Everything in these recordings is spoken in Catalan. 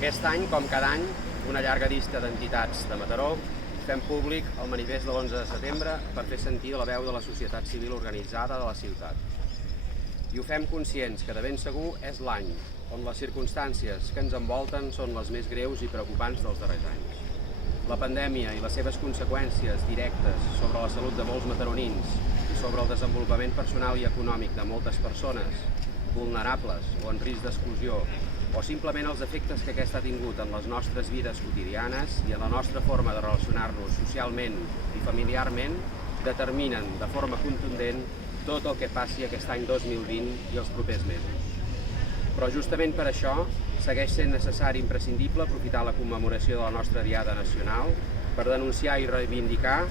Aquest any, com cada any, una llarga llista d'entitats de Mataró fem públic el manifest de l'11 de setembre per fer sentir la veu de la societat civil organitzada de la ciutat. I ho fem conscients que de ben segur és l'any on les circumstàncies que ens envolten són les més greus i preocupants dels darrers anys. La pandèmia i les seves conseqüències directes sobre la salut de molts mataronins i sobre el desenvolupament personal i econòmic de moltes persones vulnerables o en risc d'exclusió, o simplement els efectes que aquesta ha tingut en les nostres vides quotidianes i en la nostra forma de relacionar-nos socialment i familiarment, determinen de forma contundent tot el que passi aquest any 2020 i els propers mesos. Però justament per això segueix sent necessari i imprescindible aprofitar la commemoració de la nostra Diada Nacional per denunciar i reivindicar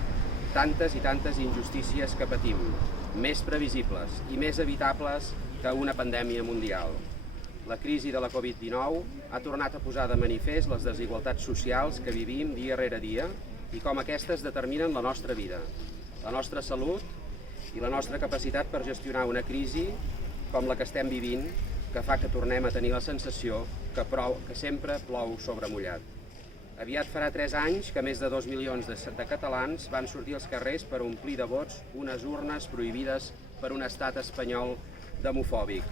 tantes i tantes injustícies que patim, més previsibles i més evitables que una pandèmia mundial. La crisi de la Covid-19 ha tornat a posar de manifest les desigualtats socials que vivim dia rere dia i com aquestes determinen la nostra vida, la nostra salut i la nostra capacitat per gestionar una crisi com la que estem vivint, que fa que tornem a tenir la sensació que sempre plou sobre mullat. Aviat farà 3 anys que més de 2 milions de catalans van sortir als carrers per omplir de vots unes urnes prohibides per un estat espanyol demofòbic.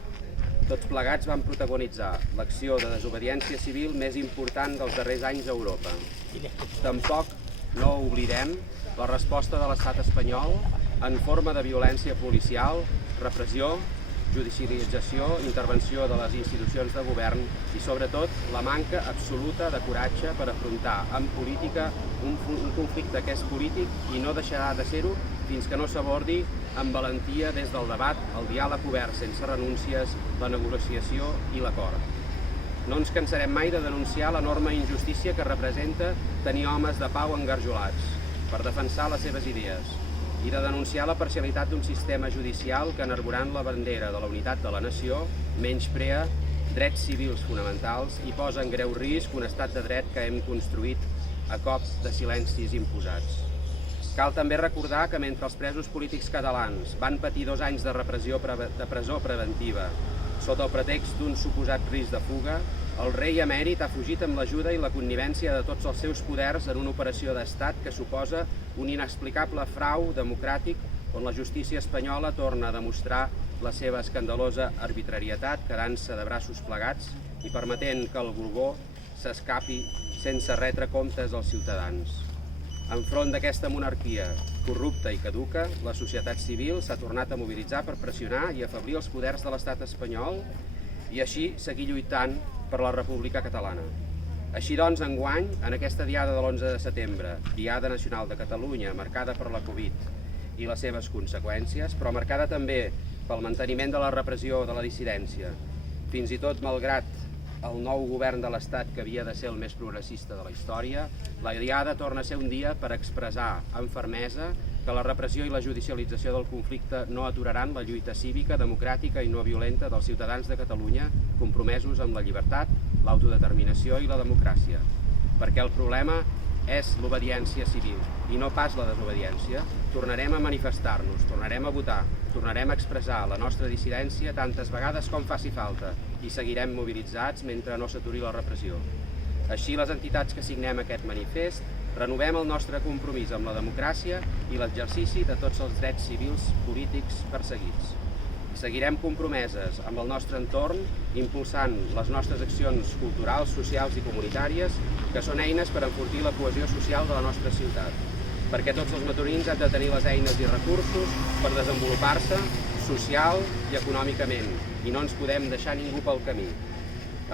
Tots plegats van protagonitzar l'acció de desobediència civil més important dels darrers anys a Europa. Tampoc no oblidem la resposta de l'estat espanyol en forma de violència policial, repressió, judicialització, intervenció de les institucions de govern i, sobretot, la manca absoluta de coratge per afrontar en política un conflicte que és polític i no deixarà de ser-ho fins que no s'abordi amb valentia des del debat, el diàleg obert sense renúncies, la negociació i l'acord. No ens cansarem mai de denunciar l'enorme injustícia que representa tenir homes de pau engarjolats per defensar les seves idees i de denunciar la parcialitat d'un sistema judicial que, enarborant la bandera de la unitat de la nació, menysprea drets civils fonamentals i posa en greu risc un estat de dret que hem construït a cops de silencis imposats. Cal també recordar que mentre els presos polítics catalans van patir 2 anys de presó preventiva sota el pretext d'un suposat risc de fuga, el rei emèrit ha fugit amb l'ajuda i la connivència de tots els seus poders en una operació d'estat que suposa un inexplicable frau democràtic on la justícia espanyola torna a demostrar la seva escandalosa arbitrarietat, quedant-se de braços plegats i permetent que el Borbó s'escapi sense retre comptes als ciutadans. Enfront d'aquesta monarquia corrupta i caduca, la societat civil s'ha tornat a mobilitzar per pressionar i afeblir els poders de l'estat espanyol i així seguir lluitant per la República Catalana. Així doncs, enguany, en aquesta diada de l'11 de setembre, Diada Nacional de Catalunya, marcada per la Covid i les seves conseqüències, però marcada també pel manteniment de la repressió de la dissidència, fins i tot malgrat el nou govern de l'Estat que havia de ser el més progressista de la història, la Diada torna a ser un dia per expressar amb fermesa que la repressió i la judicialització del conflicte no aturaran la lluita cívica, democràtica i no violenta dels ciutadans de Catalunya compromesos amb la llibertat, l'autodeterminació i la democràcia. Perquè el problema és l'obediència civil i no pas la desobediència. Tornarem a manifestar-nos, tornarem a votar, tornarem a expressar la nostra dissidència tantes vegades com faci falta i seguirem mobilitzats mentre no s'aturi la repressió. Així, les entitats que signem aquest manifest renovem el nostre compromís amb la democràcia i l'exercici de tots els drets civils polítics perseguits. Seguirem compromeses amb el nostre entorn, impulsant les nostres accions culturals, socials i comunitàries, que són eines per enfortir la cohesió social de la nostra ciutat, perquè tots els mataronins han de tenir les eines i recursos per desenvolupar-se social i econòmicament, i no ens podem deixar ningú pel camí.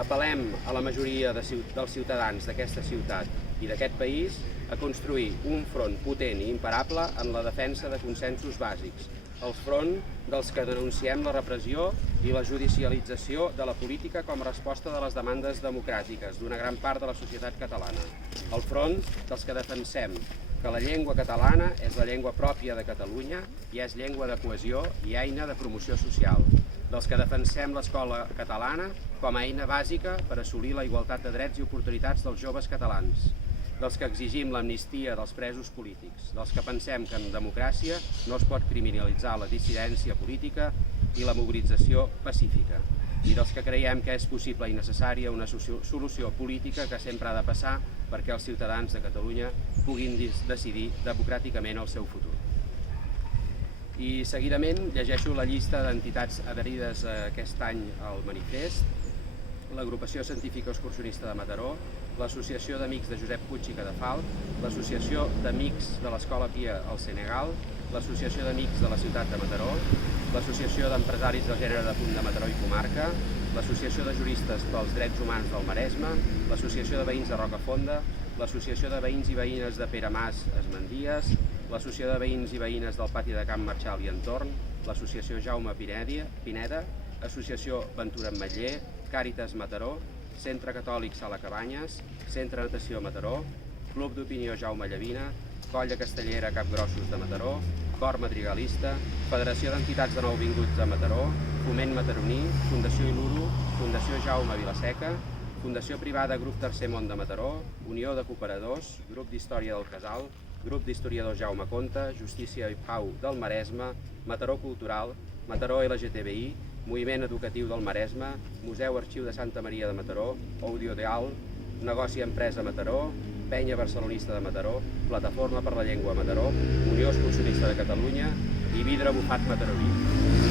Apel·lem a la majoria dels ciutadans d'aquesta ciutat i d'aquest país a construir un front potent i imparable en la defensa de consensos bàsics, el front dels que denunciem la repressió i la judicialització de la política com a resposta de les demandes democràtiques d'una gran part de la societat catalana, el front dels que defensem que la llengua catalana és la llengua pròpia de Catalunya i és llengua de cohesió i eina de promoció social, dels que defensem l'escola catalana com a eina bàsica per assolir la igualtat de drets i oportunitats dels joves catalans, dels que exigim l'amnistia dels presos polítics, dels que pensem que en democràcia no es pot criminalitzar la dissidència política i la mobilització pacífica. i dels que creiem que és possible i necessària una solució política que sempre ha de passar perquè els ciutadans de Catalunya puguin decidir democràticament el seu futur. I seguidament llegeixo la llista d'entitats adherides aquest any al manifest: l'Agrupació Científica Excursionista de Mataró, l'Associació d'Amics de Josep Puig i Cadafalch, l'Associació d'Amics de l'Escola Pia al Senegal, l'Associació d'Amics de la Ciutat de Mataró, l'Associació d'Empresaris del Gènere de Punt de Mataró i Comarca, l'Associació de Juristes pels Drets Humans del Maresme, l'Associació de Veïns de Rocafonda, l'Associació de Veïns i Veïnes de Peramàs Esmandies, l'Associació de Veïns i Veïnes del Pati de Can Marxal i Entorn, l'Associació Jaume Pineda, Associació Ventura Ametller, Càritas Mataró, Centre Catòlic Sala Cabanyes, Centre Natació Mataró, Club d'Opinió Jaume Llavina, Colla Castellera Capgrossos de Mataró, Cor Madrigalista, Federació d'Entitats de Nouvinguts de Mataró, Foment Mataroní, Fundació Iluro, Fundació Jaume Vilaseca, Fundació Privada Grup Tercer Món de Mataró, Unió de Cooperadors, Grup d'Història del Casal, Grup d'Historiadors Jaume Conta, Justícia i Pau del Maresme, Mataró Cultural, Mataró LGTBI, Moviment Educatiu del Maresme, Museu Arxiu de Santa Maria de Mataró, Audiodeal, Negoci Empresa Mataró, Penya Barcelonista de Mataró, Plataforma per la Llengua Mataró, Unió Excursionista de Catalunya i Vidre Bufat Mataroní.